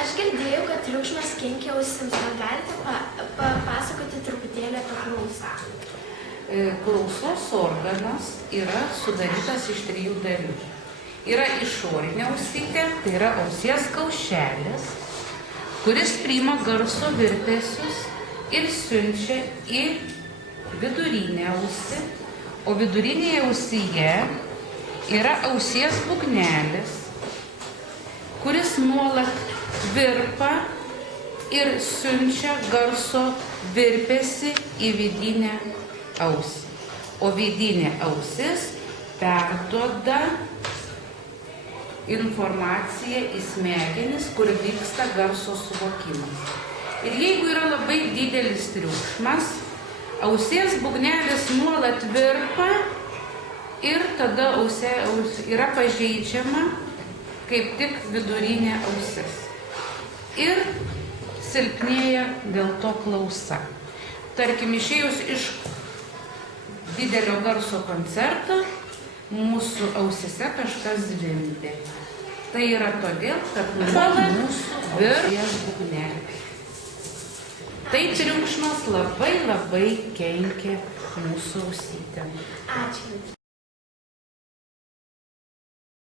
Aš girdėjau, kad triukšmas kenkia ausims. Gal galite papasakoti truputėlį apie klausą? Klausos organas yra sudarytas iš 3 dalių. Yra išorinė ausytė, tai yra ausies kaušelis, kuris priima garso virpesius ir siunčia į vidurinę ausį, o vidurinėje ausyje yra ausies būgnelis, kuris nuolat virpa ir siunčia garso virpesį į vidinę ausį. O vidinė ausis perduoda informaciją į smegenis, kur vyksta garso suvokimas. Ir jeigu yra labai didelis triukšmas, ausies būgnelis nuolat virpa ir tada yra pažeidžiama kaip tik vidurinė ausis. Ir silpnėja dėl to klausa. Tarkim, išėjus iš didelio garso koncerto, mūsų ausise kažkas zvimbė. Tai yra todėl, kad nuolat mūsų ausies būgnelis. Tai triukšmas labai kenkia mūsų ausytėm. Ačiū.